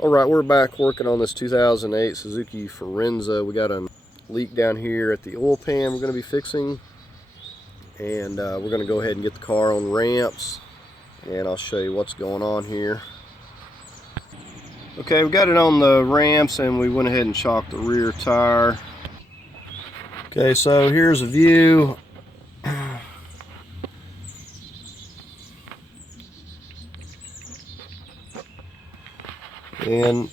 Alright, we're back working on this 2008 Suzuki Forenza. We got a leak down here at the oil pan we're going to be fixing. And we're going to go ahead and get the car on ramps. And I'll show you what's going on here. Okay, we got it on the ramps and we went ahead and shocked the rear tire. Okay, so here's a view. And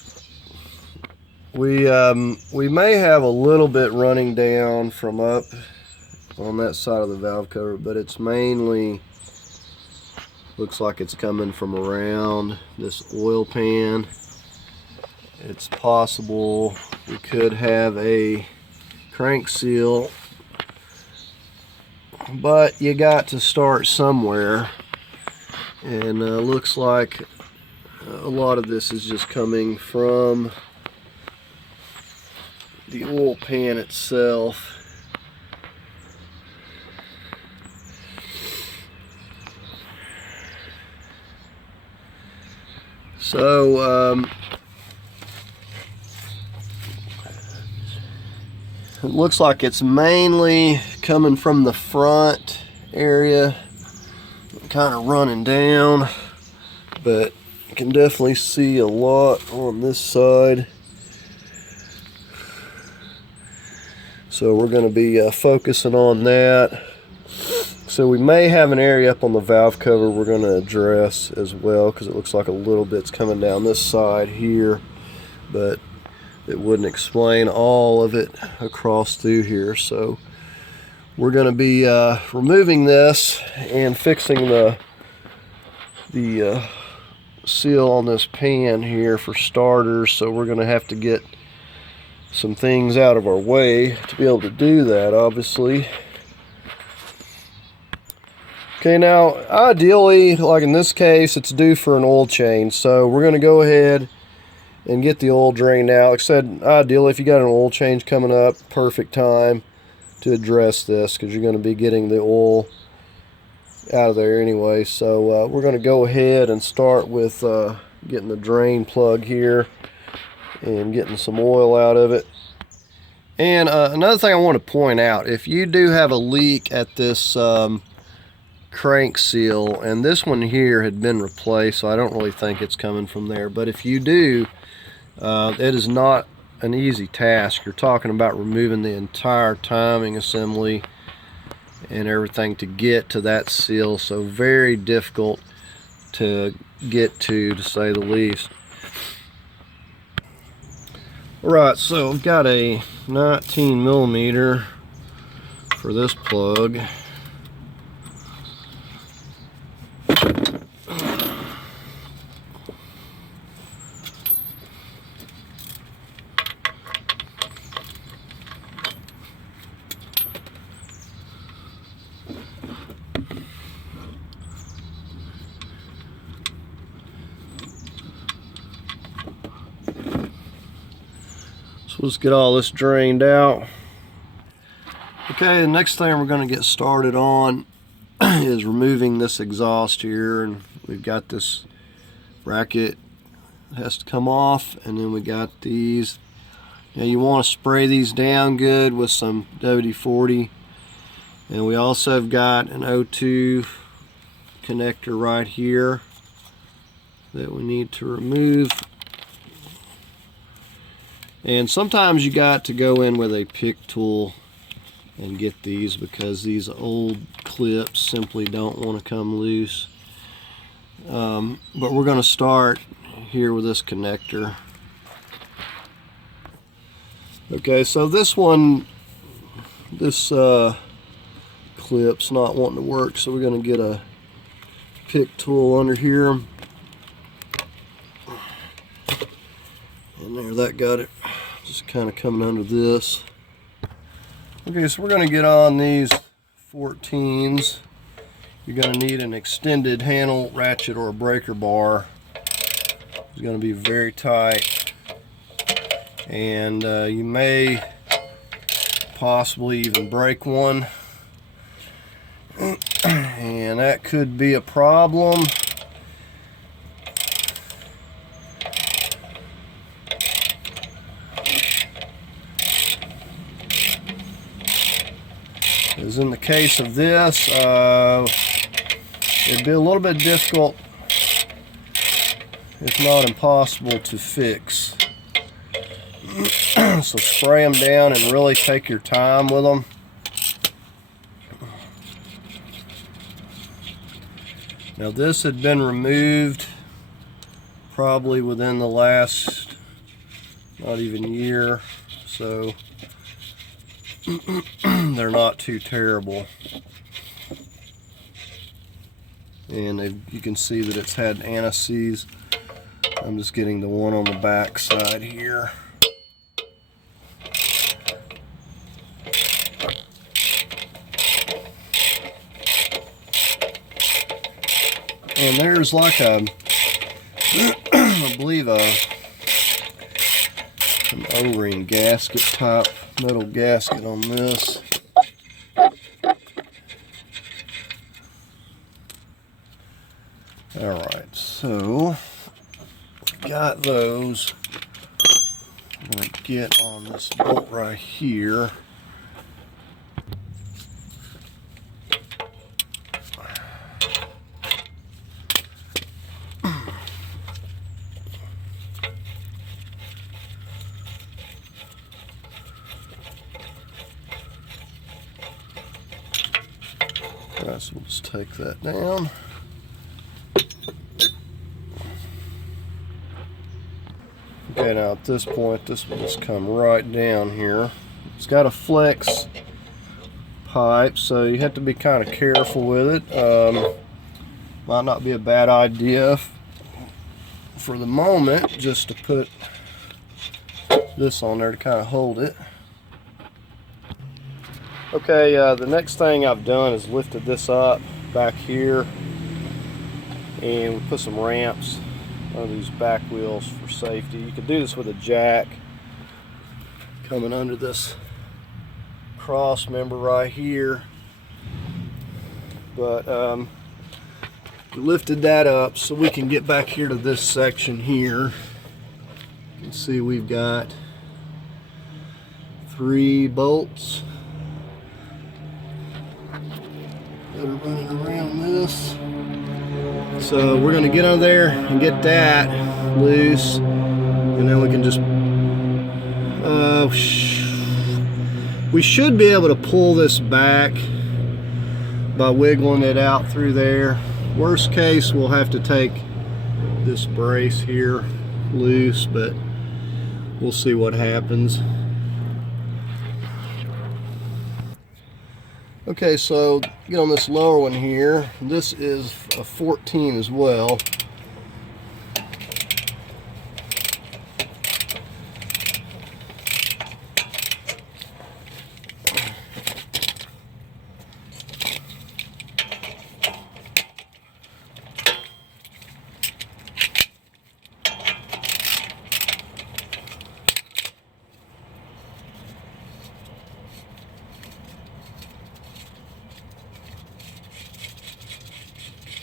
we may have a little bit running down from up on that side of the valve cover, but it's mainly looks like it's coming from around this oil pan. It's possible we could have a crank seal, but you got to start somewhere, and looks like a lot of this is just coming from the oil pan itself. So it looks like it's mainly coming from the front area, kind of running down, but you can definitely see a lot on this side. So we're going to be focusing on that. So we may have an area up on the valve cover we're going to address as well, because it looks like a little bit's coming down this side here, but it wouldn't explain all of it across through here. So we're going to be removing this and fixing the seal on this pan here for starters. So we're going to have to get some things out of our way to be able to do that, obviously. Okay, now ideally, like in this case, it's due for an oil change, so we're going to go ahead and get the oil drained out. Like I said, ideally, if you got an oil change coming up, perfect time to address this, because you're going to be getting the oil out of there anyway. So we're going to go ahead and start with getting the drain plug here and getting some oil out of it. And another thing I want to point out, if you do have a leak at this crank seal, and this one here had been replaced, so I don't really think it's coming from there, but if you do, it is not an easy task. You're talking about removing the entire timing assembly and everything to get to that seal, so very difficult to get to say the least. Alright, so I've got a 19mm for this plug. So let's get all this drained out. Okay, the next thing we're going to get started on is removing this exhaust here, and we've got this bracket that has to come off, and then we got these. Now you want to spray these down good with some WD-40, and we also have got an O2 connector right here that we need to remove. And sometimes you got to go in with a pick tool and get these, because these old clips simply don't want to come loose. But we're going to start here with this connector. Okay, so this one, this clip's not wanting to work, so we're going to get a pick tool under here. And there, that got it. Just kind of coming under this. Okay, so we're going to get on these 14s. You're going to need an extended handle ratchet or a breaker bar. It's going to be very tight, and you may possibly even break one, and that could be a problem. As in the case of this, it'd be a little bit difficult, if not impossible, to fix. So spray them down and really take your time with them. Now this had been removed probably within the last not even year, so they're not too terrible. And you can see that it's had anti-seize. I'm just getting the one on the back side here. And there's like a, I believe an O-ring gasket type metal gasket on this. Alright, so got those. I'm going to get on this bolt right here. Alright, so we'll just take that down. Okay, now at this point, this will just come right down here. It's got a flex pipe, so you have to be kind of careful with it. Might not be a bad idea for the moment just to put this on there to kind of hold it. Okay, the next thing I've done is lifted this up back here, and we put some ramps on these back wheels for safety. You can do this with a jack coming under this cross member right here, but we lifted that up so we can get back here to this section here. You can see we've got 3 bolts that are running around this. So we're going to get under there and get that loose, and then we can just we should be able to pull this back by wiggling it out through there. Worst case, we'll have to take this brace here loose, but we'll see what happens. Okay, so get on this lower one here. This is a 14 as well.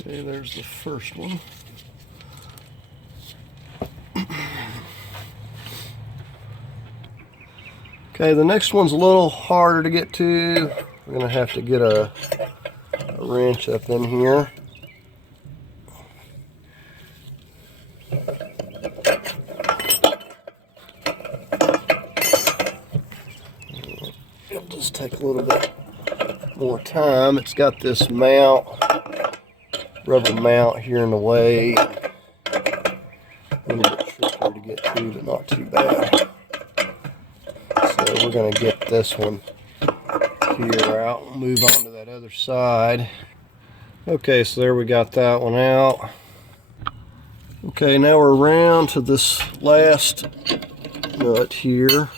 Okay, there's the first one. Okay, the next one's a little harder to get to. We're gonna have to get a wrench up in here. It'll just take a little bit more time. It's got this mount, rubber mount here in the way. A little bit trickier to get to, but not too bad. So we're going to get this one here out and move on to that other side. Okay, so there we got that one out. Okay, now we're around to this last nut here.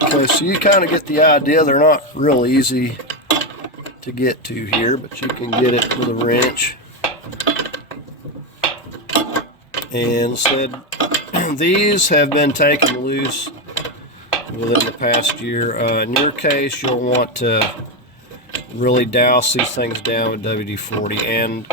Okay, so you kind of get the idea. They're not real easy to get to here, but you can get it with a wrench. And instead these have been taken loose within the past year. In your case, you'll want to really douse these things down with WD-40, and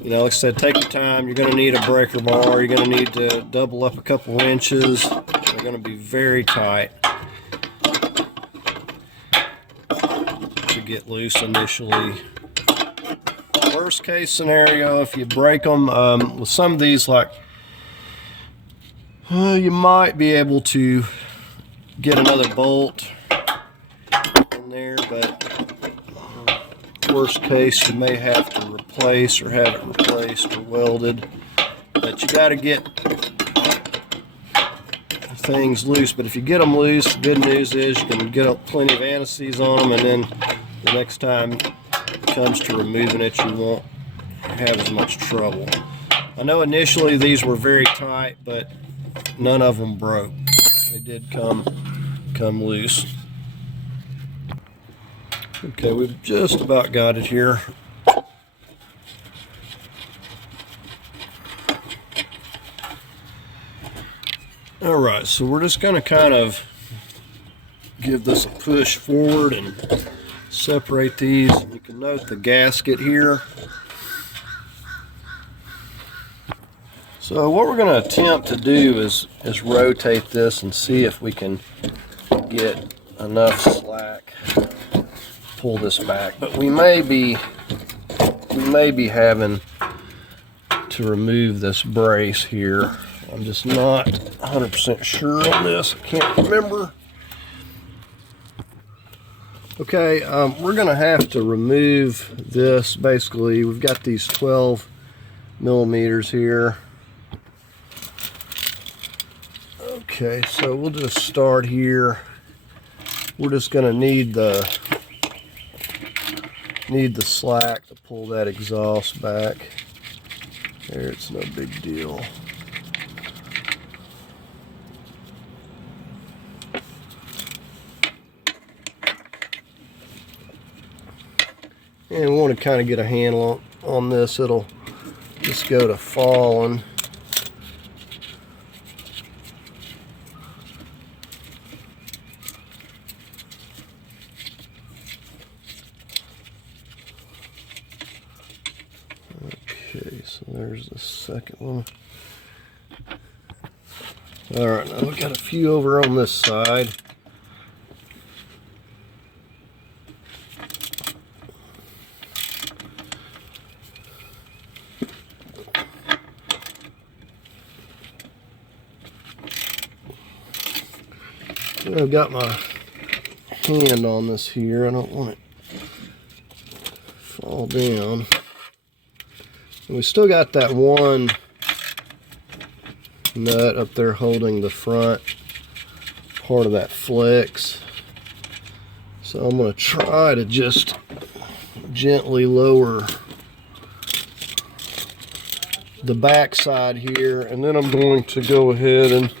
you know, like I said, take your time. You're going to need a breaker bar. You're going to need to double up a couple wrenches. They're going to be very tight to get loose initially. Worst case scenario, if you break them, with some of these, like you might be able to get another bolt in there, but worst case, you may have to replace or have it replaced or welded. But you got to get things loose. But if you get them loose, the good news is you can get up plenty of anti-seize on them, and then the next time it comes to removing it, you won't have as much trouble. I know initially these were very tight, but none of them broke. They did come loose. Okay, we've just about got it here. All right, so we're just going to kind of give this a push forward and separate these. You can note the gasket here. So what we're going to attempt to do is rotate this and see if we can get enough slack to pull this back. But we may be having to remove this brace here. I'm just not 100% sure on this. I can't remember. Okay, we're going to have to remove this. Basically, we've got these 12 millimeters here. Okay, so we'll just start here. We're just going to need the slack to pull that exhaust back. There, it's no big deal. And we want to kind of get a handle on this. It'll just go to falling. Okay, so there's the second one. All right, now we've got a few over on this side. I've got my hand on this here. I don't want it to fall down. And we still got that one nut up there holding the front part of that flex. So I'm going to try to just gently lower the back side here, and then I'm going to go ahead and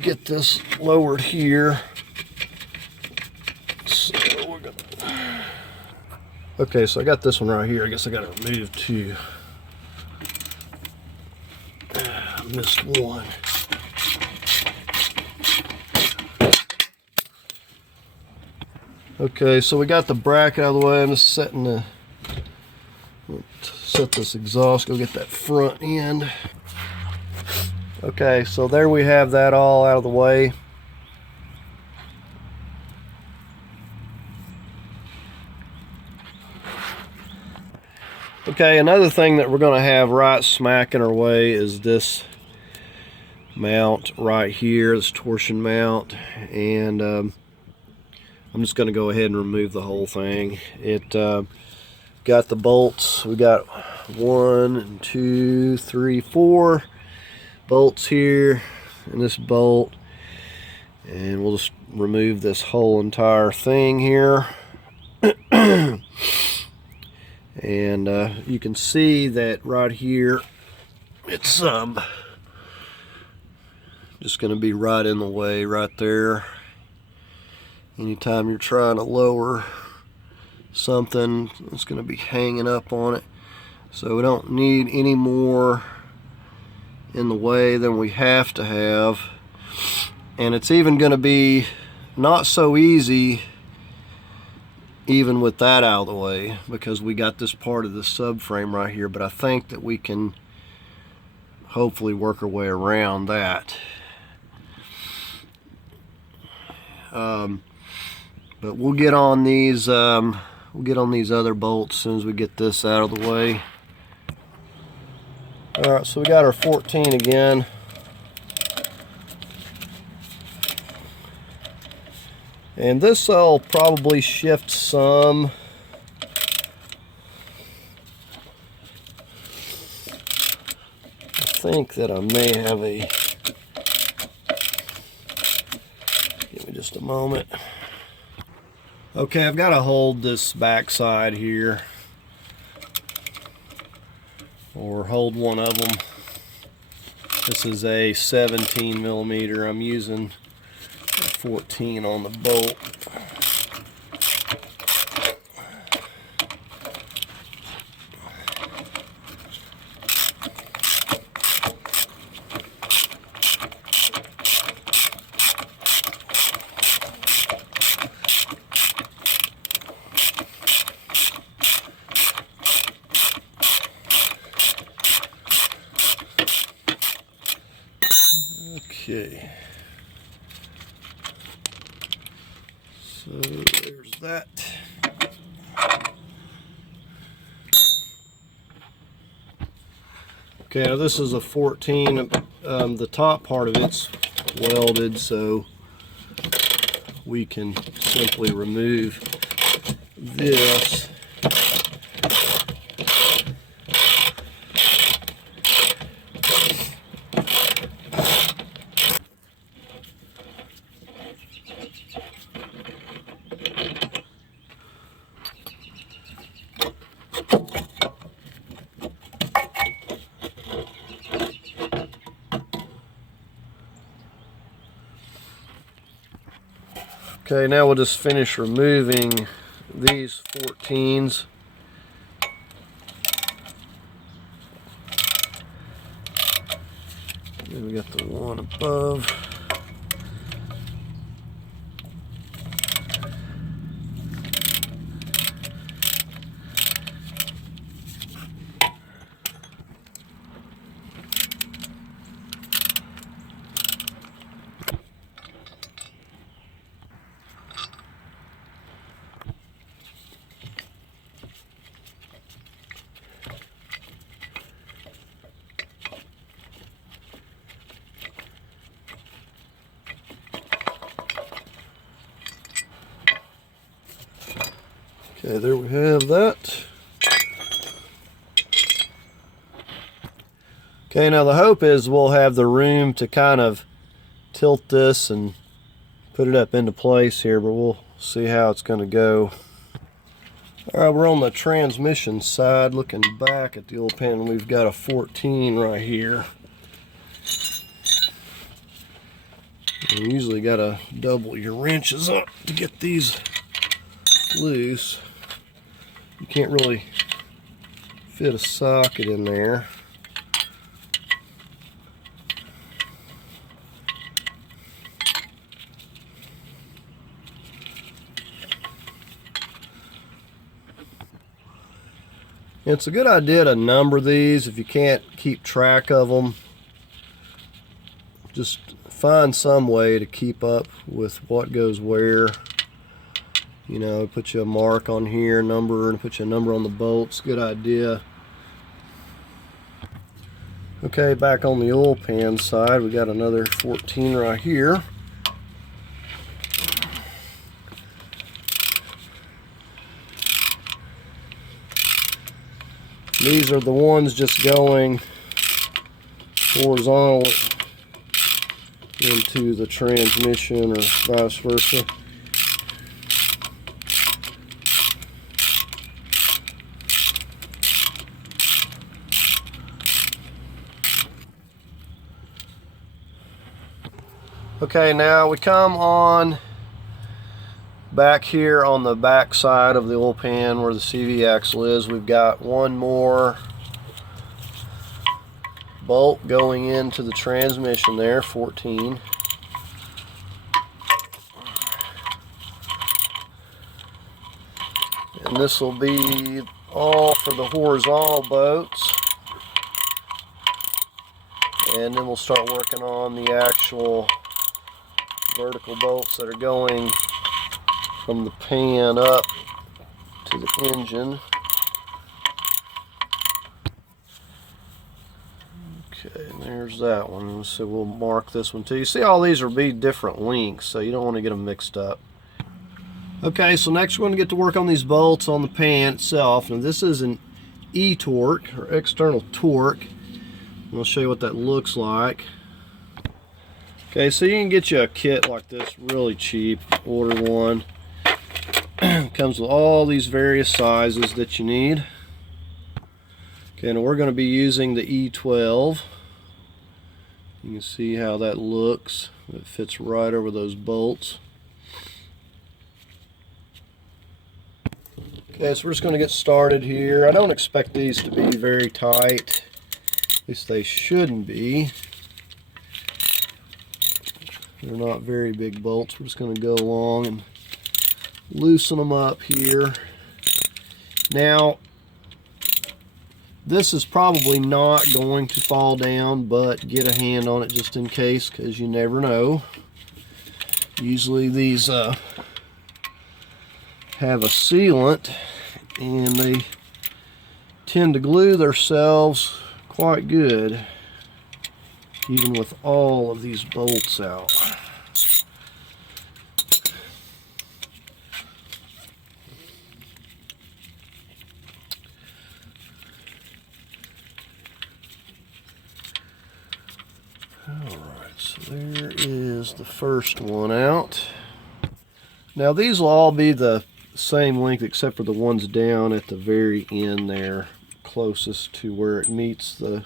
get this lowered here. So we're gonna... Okay, so I got this one right here. I guess I got to remove two. Missed one. Okay, so we got the bracket out of the way. I'm just setting the set this exhaust. Go get that front end. Okay, so there we have that all out of the way. Okay, another thing that we're going to have right smack in our way is this mount right here, this torsion mount, and I'm just going to go ahead and remove the whole thing. It got the bolts. We got 1, 2, 3, 4 bolts here, and this bolt, and we'll just remove this whole entire thing here. And you can see that right here it's just going to be right in the way right there. Anytime you're trying to lower something, it's going to be hanging up on it. So we don't need any more in the way than we have to have. And it's even going to be not so easy even with that out of the way, because we got this part of the subframe right here, but I think that we can hopefully work our way around that. But we'll get on these other bolts as soon as we get this out of the way. Alright, so we got our 14 again. And this will probably shift some. I think that I may have a, give me just a moment. Okay, I've got to hold this back side here, or hold one of them. This is a 17 millimeter. I'm using 14 on the bolt. Okay. So there's that. Okay, now this is a 14. The top part of it's welded, so we can simply remove this. Okay, now we'll just finish removing these 14s. Then we got the one above. Okay, there we have that. Okay, now the hope is we'll have the room to kind of tilt this and put it up into place here, but we'll see how it's going to go. Alright, we're on the transmission side looking back at the oil pan. We've got a 14 right here. You usually got to double your wrenches up to get these loose. You can't really fit a socket in there. It's a good idea to number these if you can't keep track of them. Just find some way to keep up with what goes where. You know, put you a mark on here, number, and put you a number on the bolts. Good idea. Okay, back on the oil pan side, we got another 14 right here. These are the ones just going horizontally into the transmission, or vice versa. Okay, now we come on back here on the back side of the oil pan where the CV axle is. We've got one more bolt going into the transmission there, 14. And this will be all for the horizontal bolts. And then we'll start working on the actual vertical bolts that are going from the pan up to the engine. Okay, and there's that one. So we'll mark this one too. You see all these will be different lengths, so you don't want to get them mixed up. Okay, so next we're going to get to work on these bolts on the pan itself. Now this is an e-torque, or external torque. I'll show you what that looks like. Okay, so you can get you a kit like this really cheap. Order one. Comes with all these various sizes that you need. Okay, now we're going to be using the E12. You can see how that looks. It fits right over those bolts. Okay, so we're just going to get started here. I don't expect these to be very tight. At least they shouldn't be. They're not very big bolts. We're just going to go along and loosen them up here. Now, this is probably not going to fall down, but get a hand on it just in case, because you never know. Usually these have a sealant, and they tend to glue themselves quite good, even with all of these bolts out. Alright, so there is the first one out. Now these will all be the same length except for the ones down at the very end there, closest to where it meets the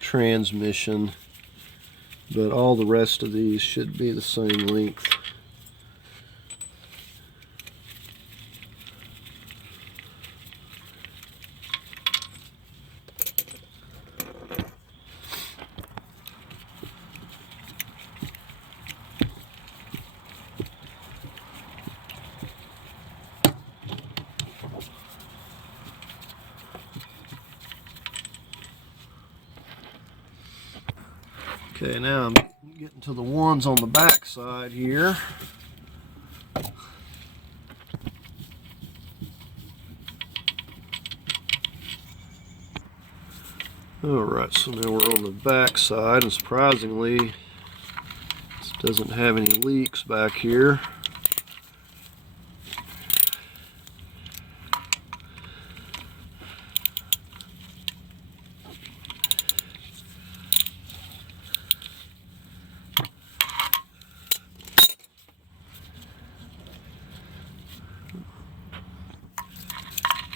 transmission, but all the rest of these should be the same length. Okay, now I'm getting to the ones on the back side here. Alright, so now we're on the back side, and surprisingly, this doesn't have any leaks back here.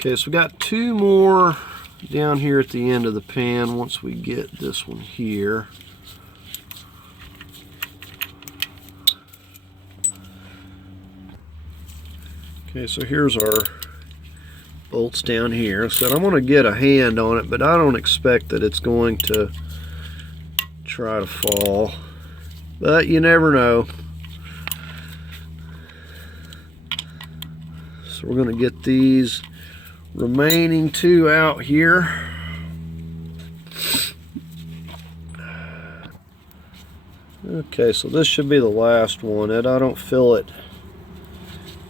Okay, so we got two more down here at the end of the pan once we get this one here. Okay, so here's our bolts down here. So I'm going to get a hand on it, but I don't expect that it's going to try to fall. But you never know. So we're going to get these remaining two out here. Okay, so this should be the last one, and I don't feel it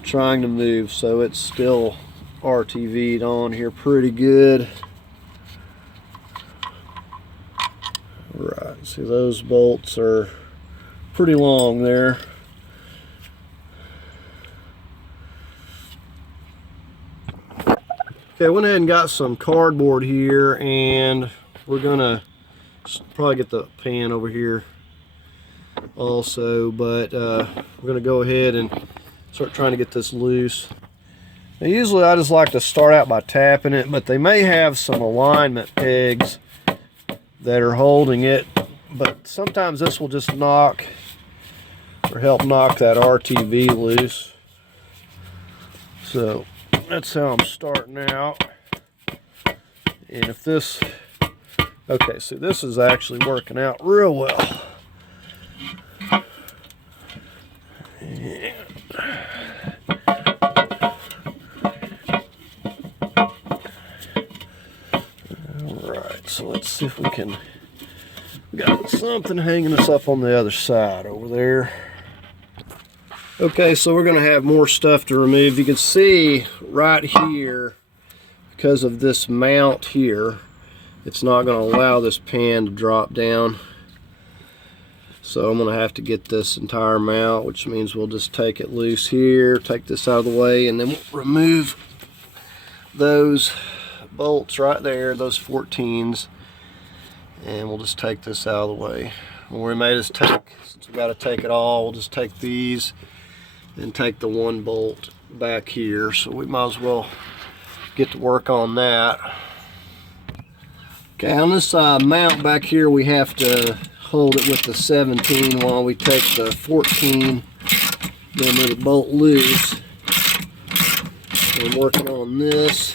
trying to move, so it's still RTV'd on here pretty good. Right, see those bolts are pretty long there. Okay, I went ahead and got some cardboard here, and we're gonna probably get the pan over here also, but we're gonna go ahead and start trying to get this loose. Now usually I just like to start out by tapping it, but they may have some alignment pegs that are holding it, but sometimes this will just knock or help knock that RTV loose. So that's how I'm starting out. And if this Okay, so this is actually working out real well. Yeah. Alright, so let's see if we can... We got something hanging us up on the other side over there. Okay, so we're going to have more stuff to remove. You can see right here, because of this mount here, it's not going to allow this pan to drop down. So I'm going to have to get this entire mount, which means we'll just take it loose here, take this out of the way, and then we'll remove those bolts right there, those 14s, and we'll just take this out of the way. We may just take, since we got to take it all, we'll just take these and take the one bolt back here. So we might as well get to work on that. Okay, on this mount back here, we have to hold it with the 17 while we take the 14, then with the bolt loose. So I'm working on this.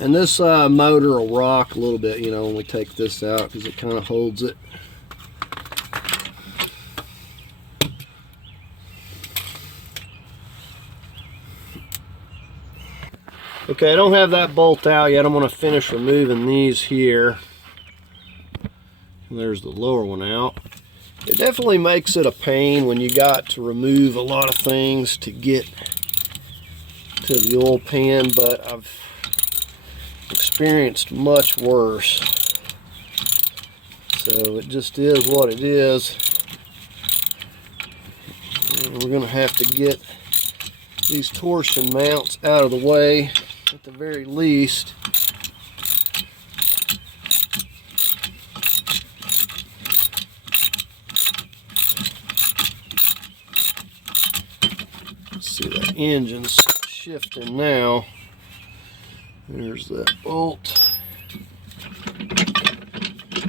And this motor will rock a little bit, you know, when we take this out, because it kind of holds it. Okay, I don't have that bolt out yet. I'm going to finish removing these here. And there's the lower one out. It definitely makes it a pain when you got to remove a lot of things to get to the oil pan, but I've experienced much worse. So it just is what it is. And we're going to have to get these torsion mounts out of the way at the very least. Let's see, that engine's shifting now. There's that bolt.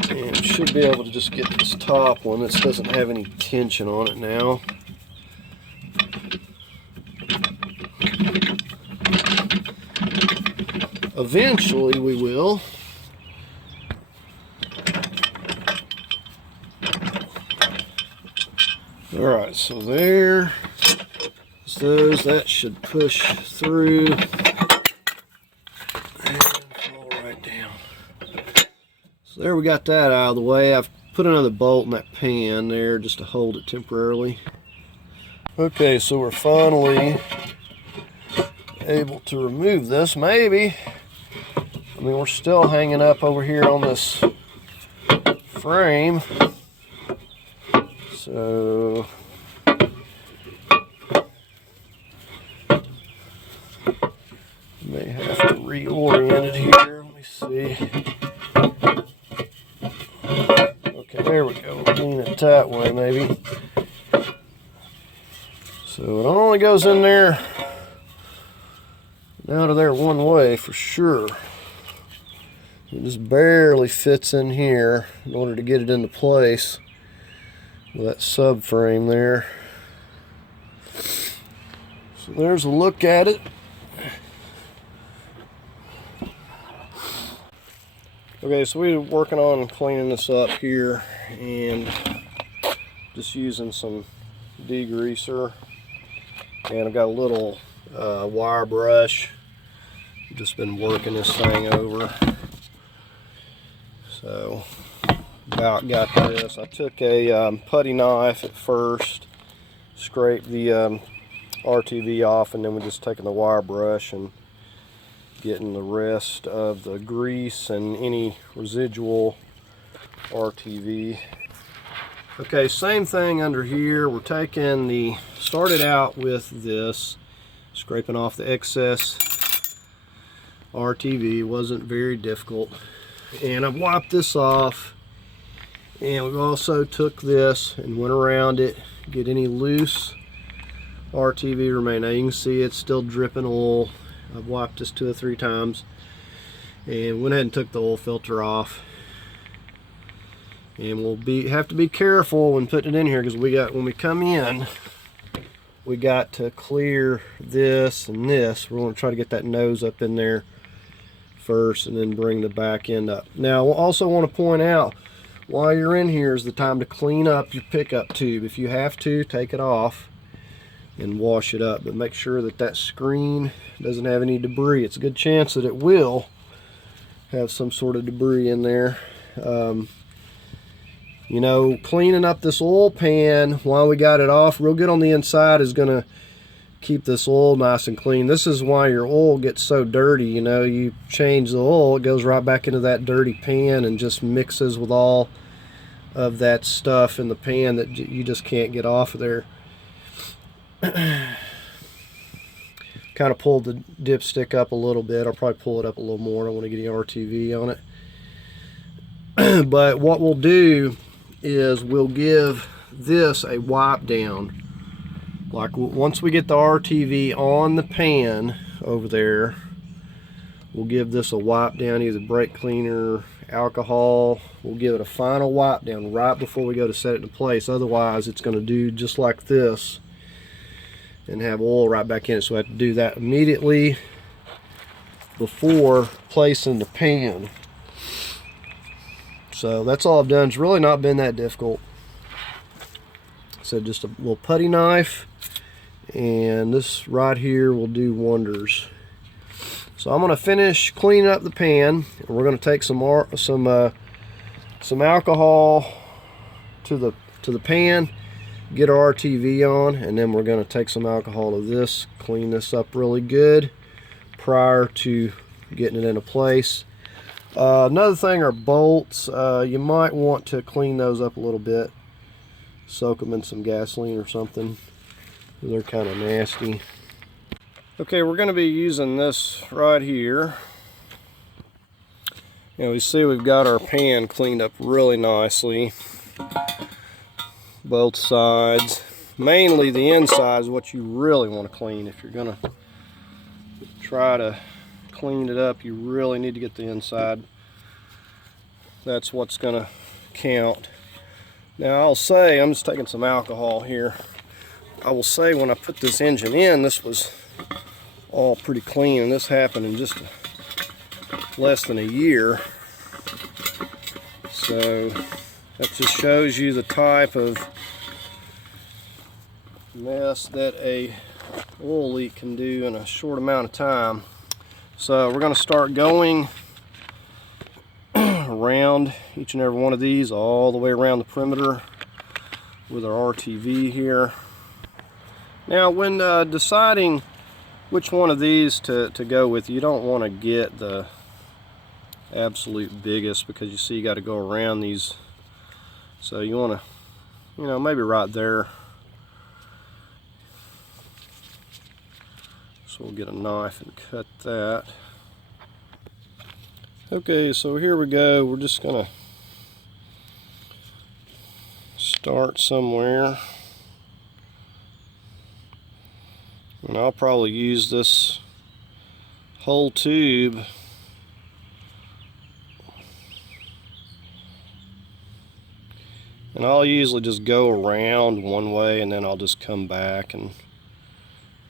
And should be able to just get this top one. This doesn't have any tension on it now. Eventually we will. Alright, so there's those. That should push through. So there, we got that out of the way. I've put another bolt in that pan there just to hold it temporarily. Okay, so we're finally able to remove this, maybe. I mean, we're still hanging up over here on this frame. So may have to reorient it here. Let me see. Okay, there we go. Lean it that way, maybe. So it only goes in there, out of there one way for sure. It just barely fits in here in order to get it into place with that subframe there. So there's a look at it. Okay, so we're working on cleaning this up here and just using some degreaser, and I've got a little wire brush. Just been working this thing over. So about got this. I took a putty knife at first, scraped the RTV off, and then we're just taking the wire brush and getting the rest of the grease and any residual RTV. Okay, same thing under here. We're taking the, started out with this, scraping off the excess RTV. Wasn't very difficult. And I've wiped this off. And we've also took this and went around it, get any loose RTV remain. Now you can see it's still dripping oil. I've wiped this 2 or 3 times and went ahead and took the oil filter off. And we'll have to be careful when putting it in here, because when we come in, we got to clear this and this. We're going to try to get that nose up in there first and then bring the back end up. Now I also want to point out, while you're in here is the time to clean up your pickup tube. If you have to, take it off and wash it up, but make sure that that screen doesn't have any debris. It's a good chance that it will have some sort of debris in there. You know, cleaning up this oil pan while we got it off real good on the inside is going to keep this oil nice and clean. This is why your oil gets so dirty. You know, you change the oil, it goes right back into that dirty pan and just mixes with all of that stuff in the pan that you just can't get off of there. Kind of pulled the dipstick up a little bit. I'll probably pull it up a little more. I don't want to get any RTV on it. But what we'll do is we'll give this a wipe down. Like once we get the RTV on the pan over there, we'll give this a wipe down, either brake cleaner, alcohol. We'll give it a final wipe down right before we go to set it in place. Otherwise it's going to do just like this and have oil right back in it. So we have to do that immediately before placing the pan. So that's all I've done. It's really not been that difficult. So just a little putty knife, and this right here will do wonders. So I'm going to finish cleaning up the pan, and we're going to take some alcohol to the pan, get our RTV on, and then we're going to take some alcohol to this, clean this up really good prior to getting it into place. Another thing are bolts. You might want to clean those up a little bit, soak them in some gasoline or something. They're kind of nasty. Okay, we're going to be using this right here. And we see we've got our pan cleaned up really nicely, both sides. Mainly the inside is what you really want to clean. If you're going to try to clean it up, you really need to get the inside. That's what's going to count. Now I'll say, I'm just taking some alcohol here. I will say when I put this engine in, this was all pretty clean, and this happened in just less than a year. So that just shows you the type of mess that a oil leak can do in a short amount of time. So we're going to start going around each and every one of these, all the way around the perimeter with our RTV here. Now when deciding which one of these to go with, you don't want to get the absolute biggest, because you see you got to go around these. So you want to, you know, maybe right there. So we'll get a knife and cut that. Okay, so here we go. We're just gonna start somewhere. And I'll probably use this whole tube and I'll usually just go around one way and then I'll just come back and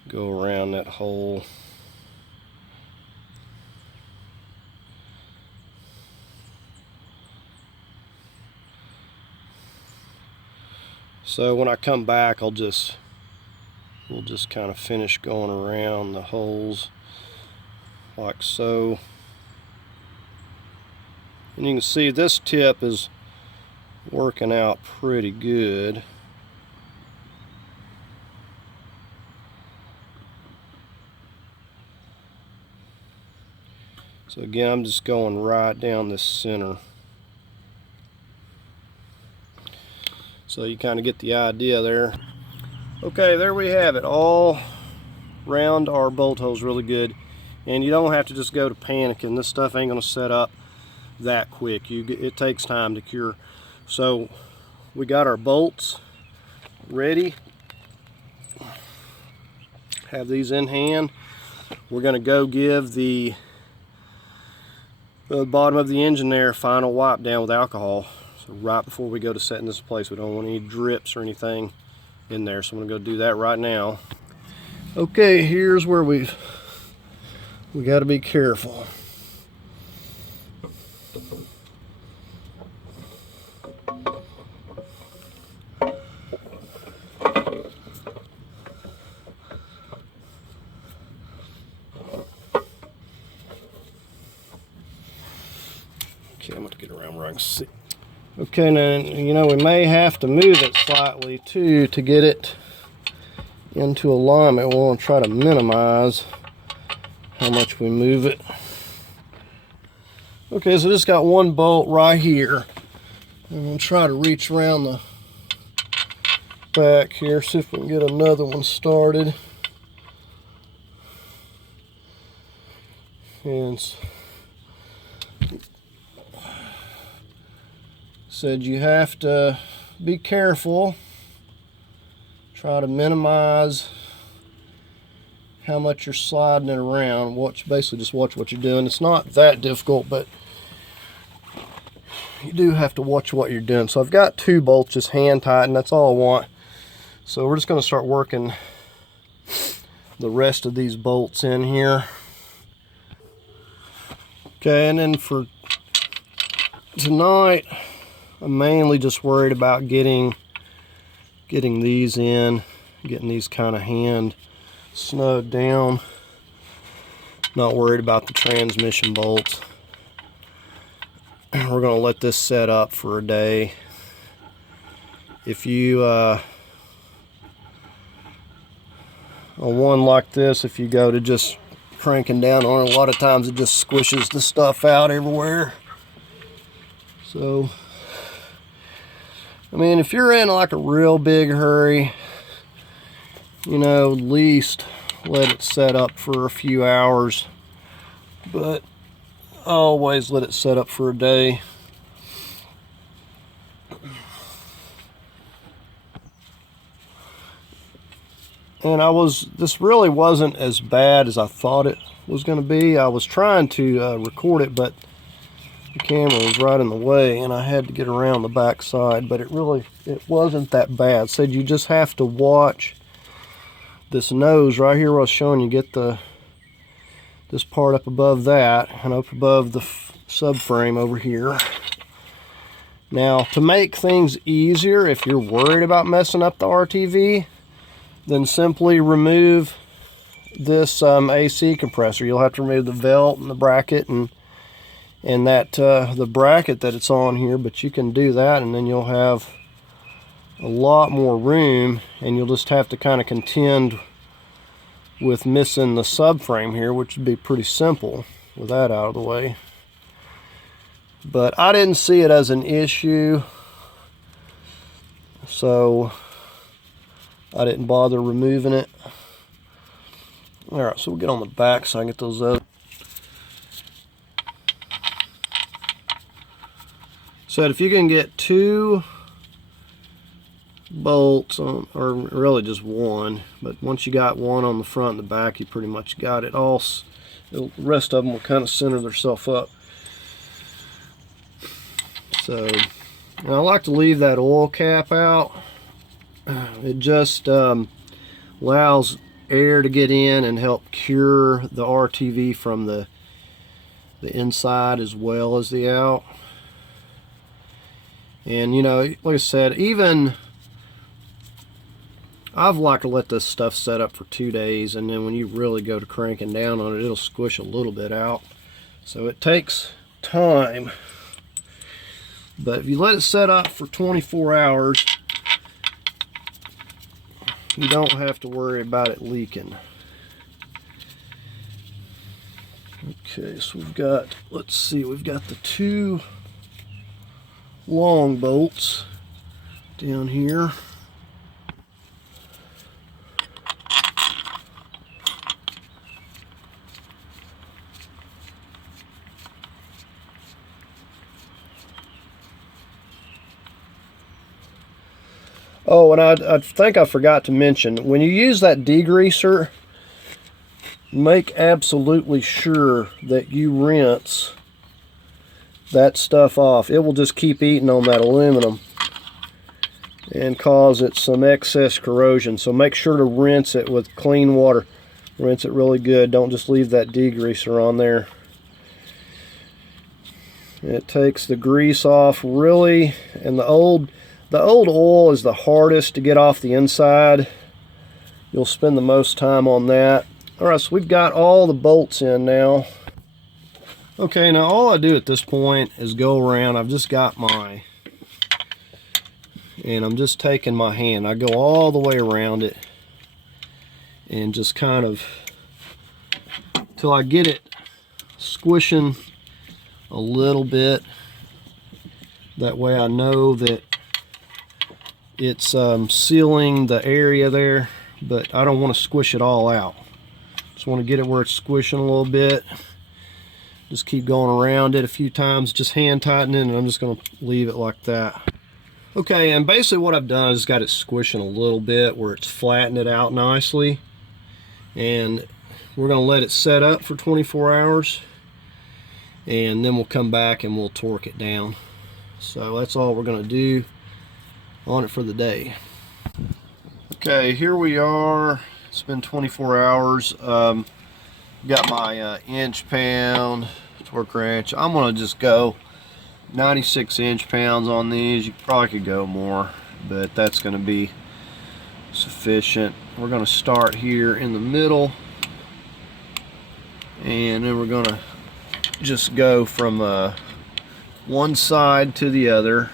go around that hole. So when I come back, we'll just kind of finish going around the holes like so. And you can see this tip is working out pretty good. So again, I'm just going right down this center. So you kind of get the idea there. Okay, there we have it, all round our bolt holes really good. And you don't have to just go to panicking. This stuff ain't gonna set up that quick. It takes time to cure. So we got our bolts ready. Have these in hand. We're gonna go give the bottom of the engine there a final wipe down with alcohol. So right before we go to setting this in place, we don't want any drips or anything in there, so I'm gonna go do that right now. Okay, here's where we got to be careful. Okay, I'm going to get around where I can see. Okay, now, you know, we may have to move it slightly too to get it into alignment. We want to try to minimize how much we move it. Okay, so this got one bolt right here. I'm going to try to reach around the back here, see if we can get another one started. And said you have to be careful, try to minimize how much you're sliding it around. Basically just watch what you're doing. It's not that difficult, but you do have to watch what you're doing. So I've got 2 bolts just hand tightened, that's all I want. So we're just going to start working the rest of these bolts in here. Okay, and then for tonight, I'm mainly just worried about getting these in, getting these kind of hand snowed down. Not worried about the transmission bolts. We're going to let this set up for a day. If you on one like this, if you go to just cranking down on it, a lot of times it just squishes the stuff out everywhere. So I mean, if you're in like a real big hurry, you know, at least let it set up for a few hours, but I always let it set up for a day. And this really wasn't as bad as I thought it was going to be. I was trying to record it, but the camera was right in the way and I had to get around the back side, but it wasn't that bad. It said you just have to watch this nose right here where I was showing you, get this part up above that and up above the subframe over here. Now, to make things easier, if you're worried about messing up the RTV, then simply remove this AC compressor. You'll have to remove the belt and the bracket and that the bracket that it's on here, but you can do that and then you'll have a lot more room, and you'll just have to kind of contend with missing the subframe here, which would be pretty simple with that out of the way. But I didn't see it as an issue, so I didn't bother removing it. Alright, so we'll get on the back so I can get those other. So if you can get 2 bolts on, or really just 1, but once you got 1 on the front and the back, you pretty much got it all. The rest of them will kind of center themselves up. So, and I like to leave that oil cap out. It just allows air to get in and help cure the RTV from the inside as well as the out. And you know, like I said, even I've liked to let this stuff set up for 2 days, and then when you really go to cranking down on it, it'll squish a little bit out. So it takes time. But if you let it set up for 24 hours, you don't have to worry about it leaking. Okay, so we've got, let's see, we've got the 2 long bolts down here. Oh, and I think I forgot to mention, when you use that degreaser, make absolutely sure that you rinse that stuff off. It will just keep eating on that aluminum. and cause it some excess corrosion. So make sure to rinse it with clean water. Rinse it really good. Don't just leave that degreaser on there. It takes the grease off really, and the old oil is the hardest to get off the inside. You'll spend the most time on that. Alright, so we've got all the bolts in now. Okay, now all I do at this point is go around. I've just got and I'm just taking my hand. I go all the way around it and just kind of till I get it squishing a little bit. That way I know that it's sealing the area there, but I don't want to squish it all out. Just want to get it where it's squishing a little bit. Just keep going around it a few times, just hand tightening, and I'm just going to leave it like that. Okay, and basically what I've done is got it squishing a little bit where it's flattened it out nicely. And we're going to let it set up for 24 hours. And then we'll come back and we'll torque it down. So that's all we're going to do on it for the day. Okay, here we are. It's been 24 hours. Got my inch-pound torque wrench. I'm going to just go 96 inch-pounds on these. You probably could go more, but that's going to be sufficient. We're going to start here in the middle, and then we're going to just go from one side to the other,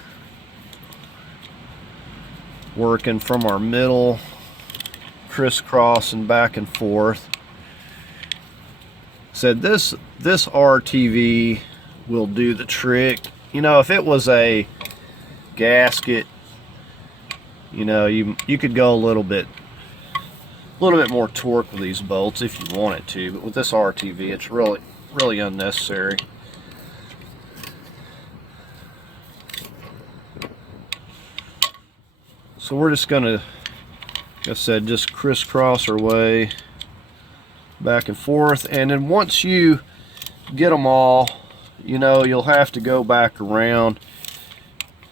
working from our middle, crisscrossing back and forth. Said this RTV will do the trick. You know, if it was a gasket, you know, you could go a little bit more torque with these bolts if you wanted to, but with this RTV it's really unnecessary. So we're just gonna, like I said, just crisscross our way back and forth, and then once you get them all, you know, you'll have to go back around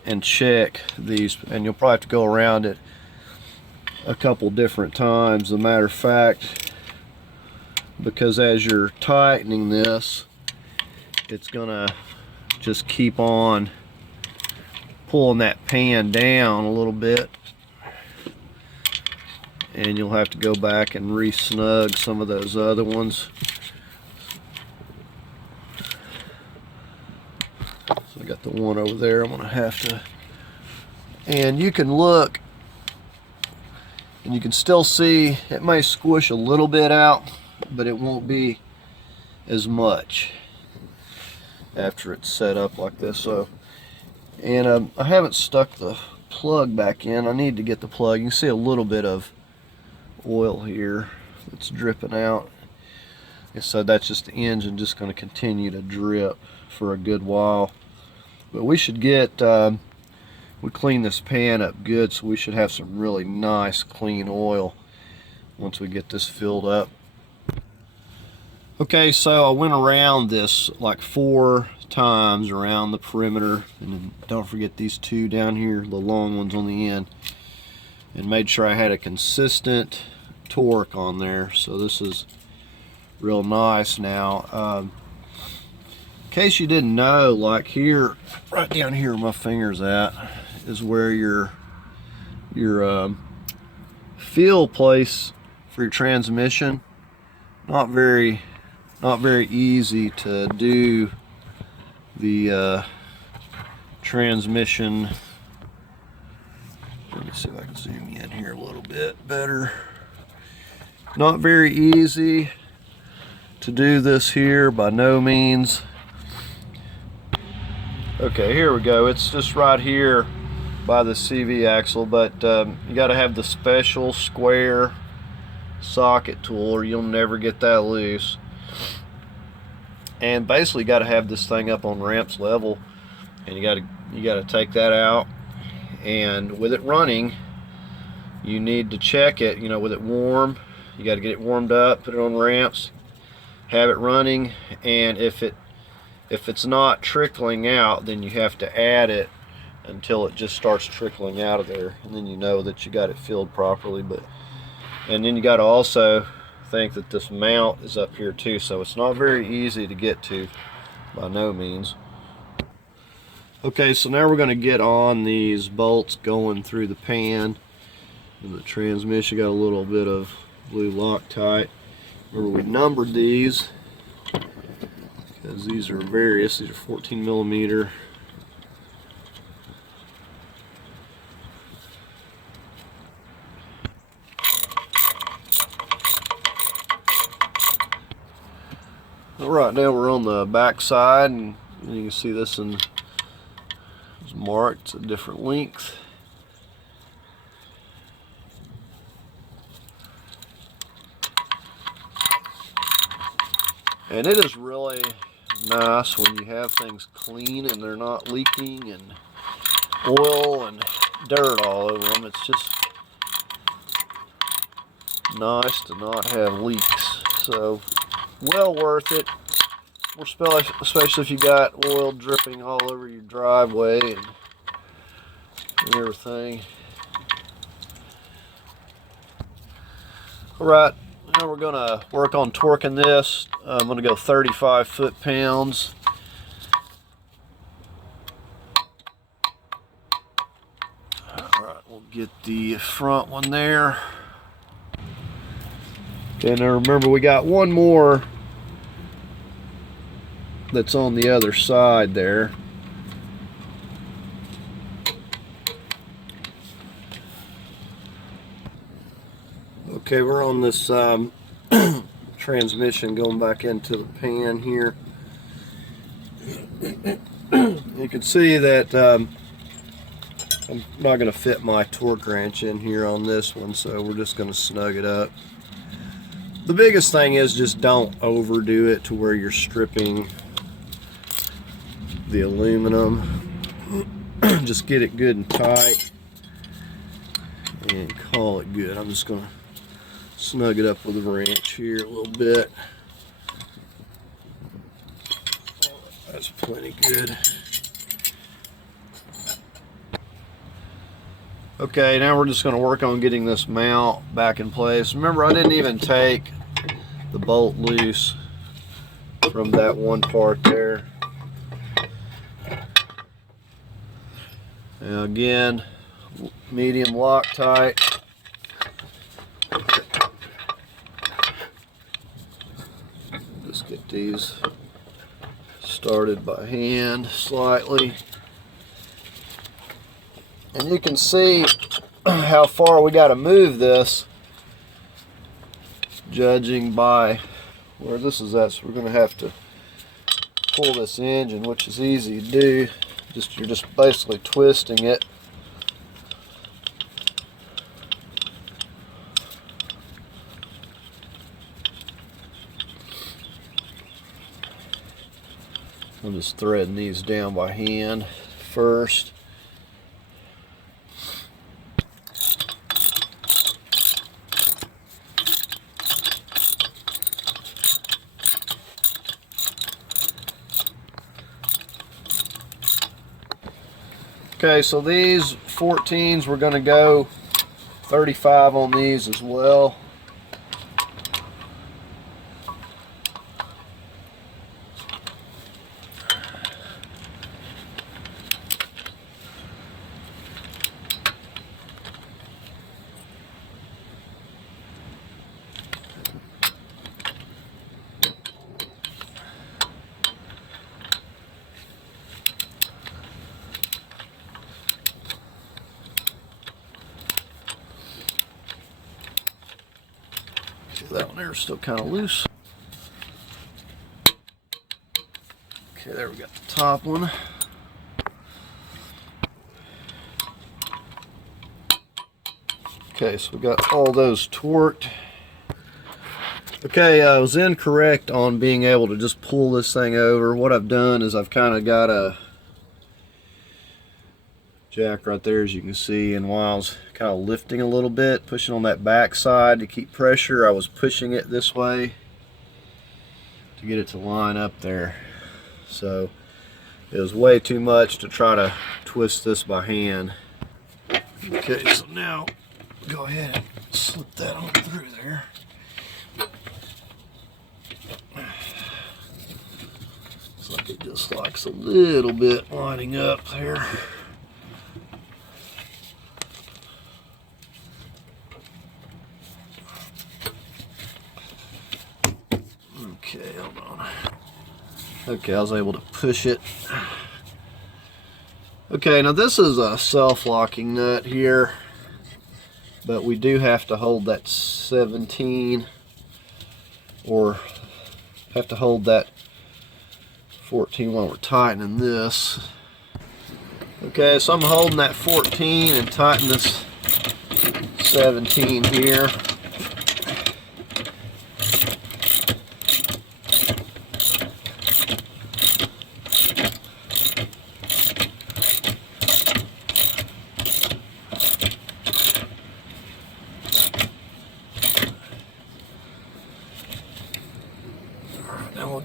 and check these, and you'll probably have to go around it a couple different times, as a matter of fact, because as you're tightening this, it's gonna just keep on pulling that pan down a little bit, and you'll have to go back and re-snug some of those other ones. So I got the one over there I'm gonna have to, and you can look and you can still see it may squish a little bit out, but it won't be as much after it's set up like this. So, and I haven't stuck the plug back in. I need to get the plug. You can see a little bit of oil here that's dripping out, and so that's just the engine just going to continue to drip for a good while. But we should get we clean this pan up good, so we should have some really nice clean oil once we get this filled up. Okay, so I went around this like 4 times around the perimeter, and then don't forget these 2 down here, the long ones on the end, and made sure I had a consistent torque on there. So this is real nice now. In case you didn't know, like here, right down here where my finger's at, is where your feel place for your transmission. Not very easy to do the transmission. Let me see if I can zoom in here a little bit better. Not very easy to do this here, by no means. Okay, here we go. It's just right here by the CV axle, but you got to have the special square socket tool or you'll never get that loose. And basically got to have this thing up on ramps level, and you got to take that out, and with it running you need to check it, you know, with it warm. You got to get it warmed up, put it on ramps, have it running, and if it's not trickling out, then you have to add it until it just starts trickling out of there, and then you know that you got it filled properly. And then you got to also think that this mount is up here too, so it's not very easy to get to, by no means. Okay, so now we're going to get on these bolts going through the pan and the transmission. Got a little bit of blue Loctite. Remember, we numbered these because these are various. These are 14 millimeter. Right now we're on the back side, and you can see this in it's marked a different length. And it is really nice when you have things clean and they're not leaking and oil and dirt all over them. It's just nice to not have leaks. So, well worth it. Especially if you got oil dripping all over your driveway and everything. Alright, now we're going to work on torquing this. I'm going to go 35 foot-pounds. Alright, we'll get the front one there. Okay, now remember, we got one more that's on the other side there. Okay, we're on this transmission going back into the pan here. You can see that I'm not going to fit my torque wrench in here on this one, so we're just going to snug it up. The biggest thing is just don't overdo it to where you're stripping the aluminum. Just get it good and tight and call it good. I'm just going to snug it up with a wrench here a little bit. That's plenty good. Okay, now we're just going to work on getting this mount back in place. Remember, I didn't even take the bolt loose from that one part there. Now again, medium Loctite. Just get these started by hand slightly. And you can see how far we got to move this, judging by where this is at. So we're going to have to pull this engine, which is easy to do. You're just basically twisting it. I'm just threading these down by hand first. Okay, so these 14s, we're going to go 35 on these as well. That one there is still kind of loose. Okay, there we got the top one. Okay, so we got all those torqued. Okay, I was incorrect on being able to just pull this thing over. What I've done is I've kind of got a jack right there, as you can see, and while I was kind of lifting a little bit, pushing on that back side to keep pressure, I was pushing it this way to get it to line up there. So it was way too much to try to twist this by hand. Okay, so now go ahead and slip that on through there. Looks like it just likes a little bit lining up there. Okay, hold on. Okay, I was able to push it. Okay, now this is a self-locking nut here, but we do have to hold that 17, or have to hold that 14 while we're tightening this. Okay, so I'm holding that 14 and tighten this 17 here.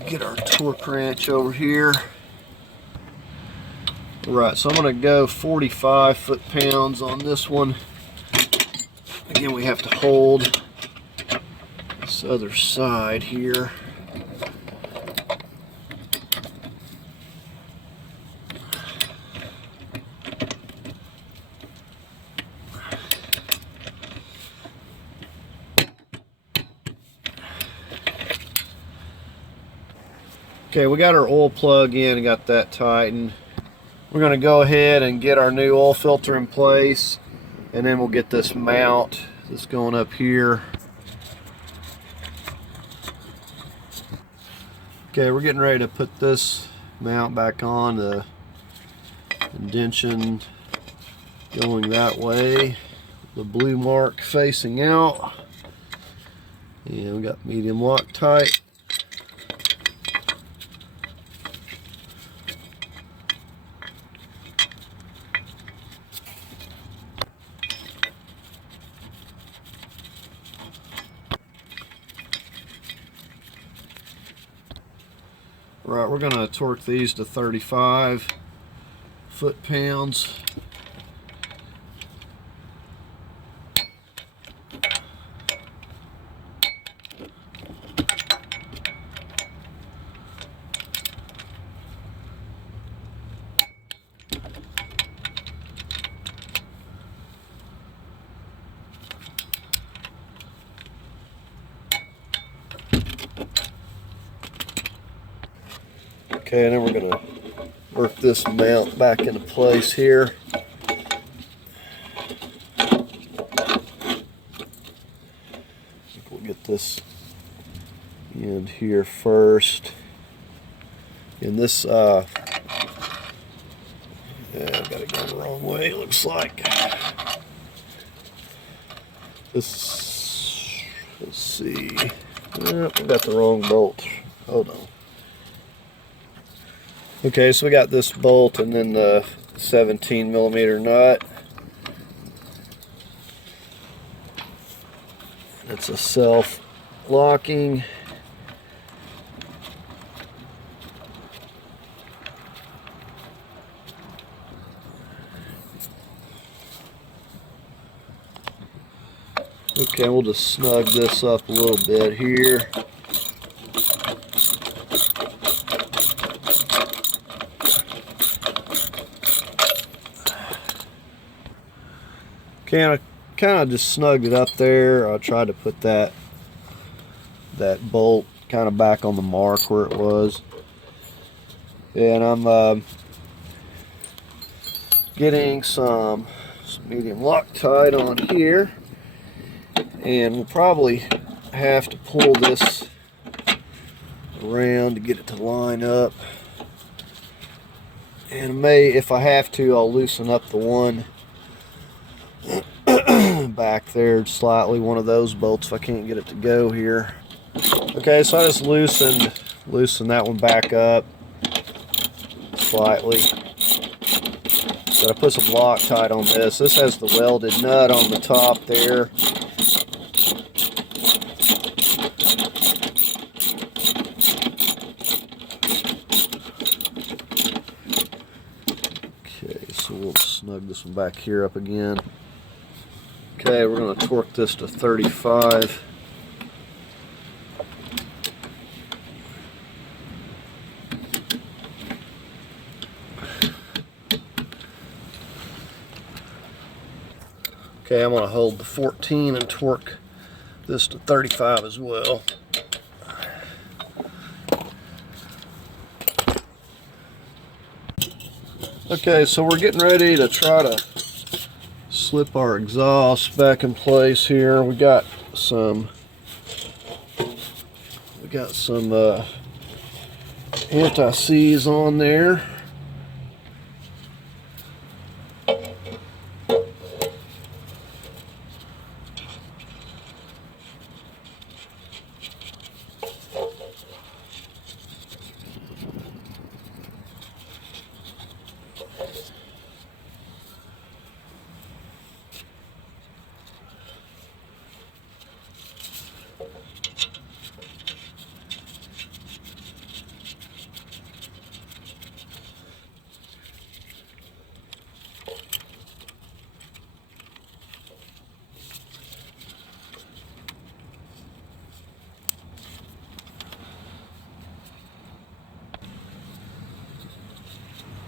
Get our torque wrench over here. Right, so I'm going to go 45 foot-pounds on this one. Again, we have to hold this other side here. Okay, we got our oil plug in and got that tightened. We're going to go ahead and get our new oil filter in place, and then we'll get this mount that's going up here. Okay, we're getting ready to put this mount back on, the indention going that way, the blue mark facing out, and we got medium Loctite. Right, we're going to torque these to 35 foot-pounds. Okay, and then we're going to work this mount back into place here. I think we'll get this end here first. And this, yeah, I've got it going the wrong way, it looks like. This, let's see. Yep, we got the wrong bolt. Hold on. Okay, so we got this bolt and then the 17mm nut. It's a self-locking. Okay, we'll just snug this up a little bit here. Okay, I kind of just snugged it up there. I tried to put that bolt kind of back on the mark where it was. And I'm getting some medium Loctite on here. And we'll probably have to pull this around to get it to line up. And if I have to, I'll loosen up the one back there slightly, one of those bolts if I can't get it to go here. Okay, so I just loosened that one back up slightly. Gotta put some Loctite on this. This has the welded nut on the top there. Okay, so snug this one back here up again. Okay, we're going to torque this to 35. Okay, I'm going to hold the 14 and torque this to 35 as well. Okay, so we're getting ready to try to slip our exhaust back in place here. We got some anti-seize on there.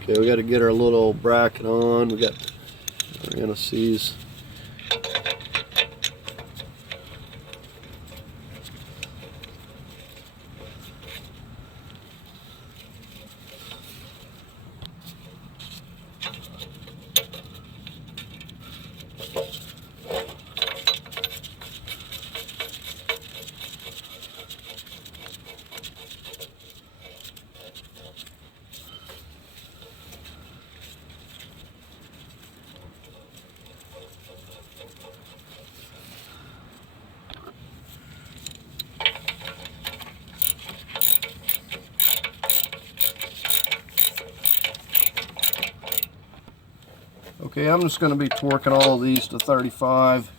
Okay, we got to get our little bracket on. We got our anti-seize. Okay, I'm just going to be torquing all of these to 35.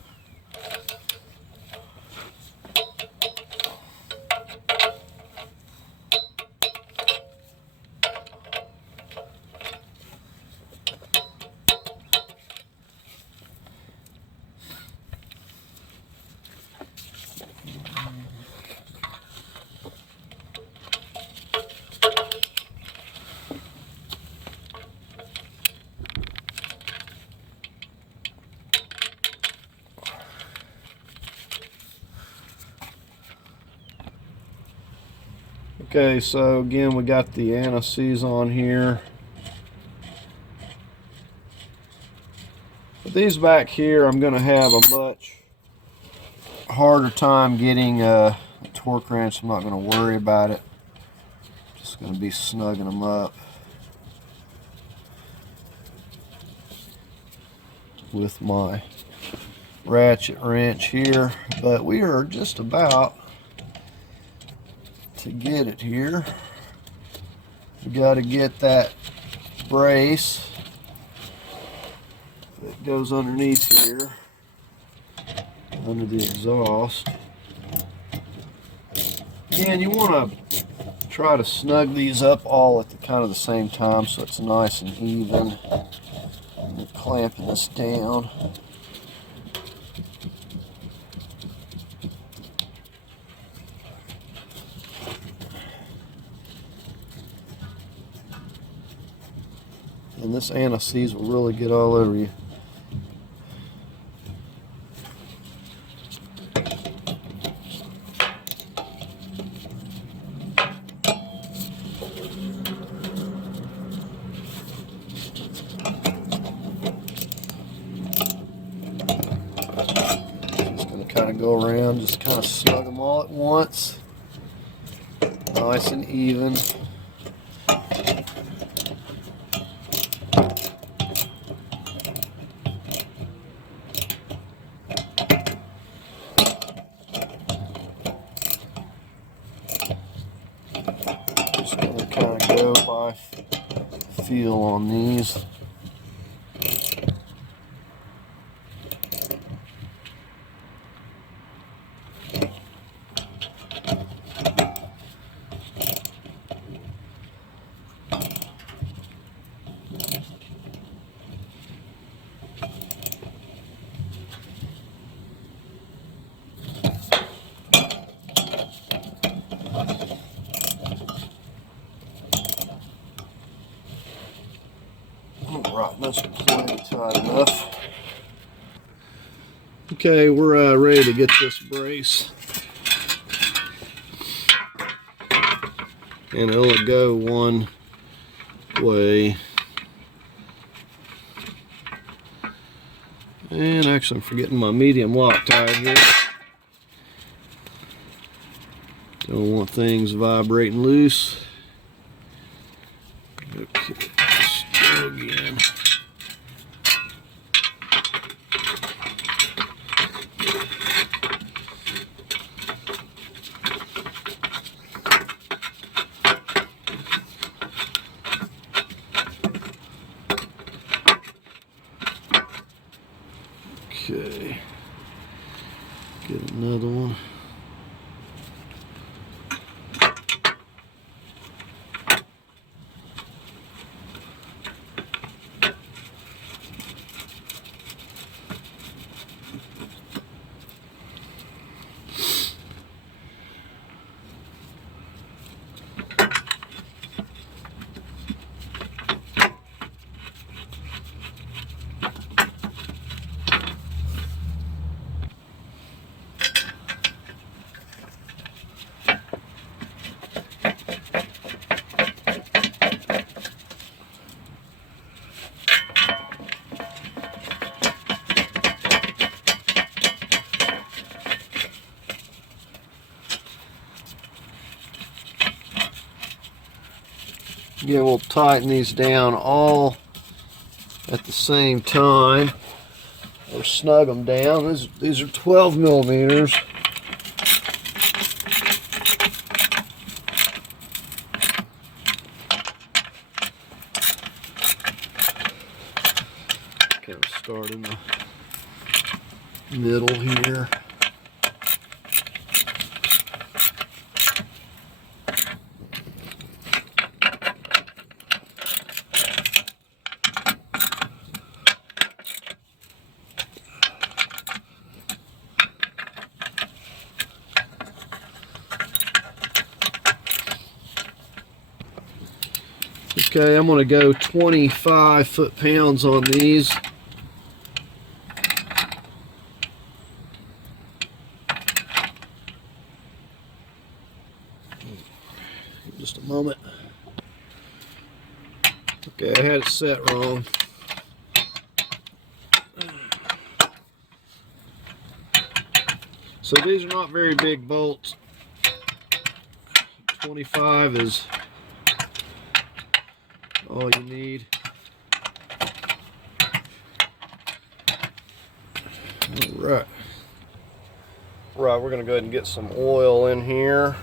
Okay, so again we got the anti-seize on here. But these back here I'm going to have a much harder time getting a torque wrench. I'm not going to worry about it. Just going to be snugging them up with my ratchet wrench here. But we are just about to get it here. We got to get that brace that goes underneath here, under the exhaust. Again, you want to try to snug these up all at the kind of the same time so it's nice and even. You're clamping this down. And this anti-seize will really get all over you. Just going to kind of go around, just kind of snug them all at once. Nice and even. Just going to kind of go by feel on these. That's plenty tight enough. Okay, we're ready to get this brace. And it'll go one way. And actually, I'm forgetting my medium Loctite here. Don't want things vibrating loose. Okay, let's go again. Okay, get another one. Again, we'll tighten these down all at the same time, or snug them down. These are 12 millimeters. Kind of start in the middle here. Okay, I'm going to go 25 foot-pounds on these. Just a moment. Okay, I had it set wrong. So these are not very big bolts. 25 is all you need. Alright. Right, we're going to go ahead and get some oil in here.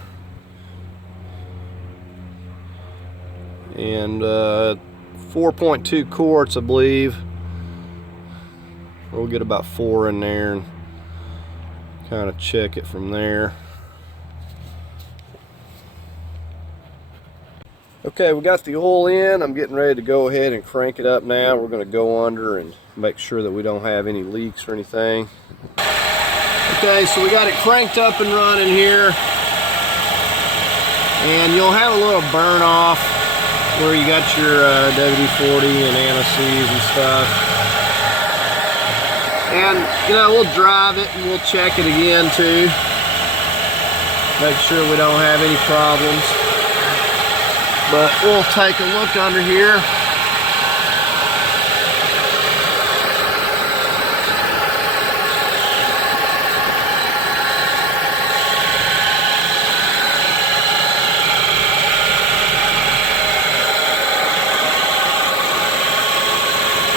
And 4.2 quarts, I believe. We'll get about 4 in there and kind of check it from there. Okay, we got the oil in. I'm getting ready to go ahead and crank it up now. We're going to go under and make sure that we don't have any leaks or anything. Okay, so we got it cranked up and running here. And you'll have a little burn off where you got your WD-40 and anti-seize and stuff. And, you know, we'll drive it and we'll check it again too. Make sure we don't have any problems. But we'll take a look under here.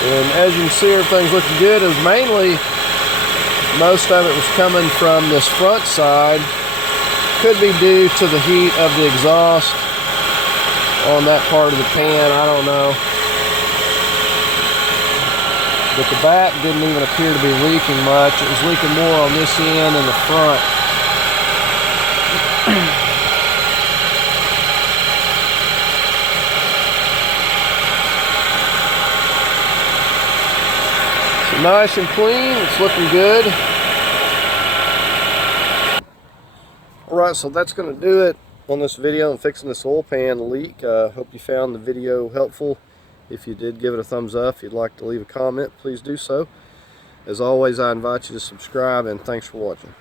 And as you can see, everything's looking good. As mainly, most of it was coming from this front side. Could be due to the heat of the exhaust on that part of the pan, I don't know. But the back didn't even appear to be leaking much. It was leaking more on this end and the front. So nice and clean, it's looking good. Alright, so that's going to do it on this video on fixing this oil pan leak. Hope you found the video helpful. If you did, give it a thumbs up. If you'd like to leave a comment, please do so. As always, I invite you to subscribe, and thanks for watching.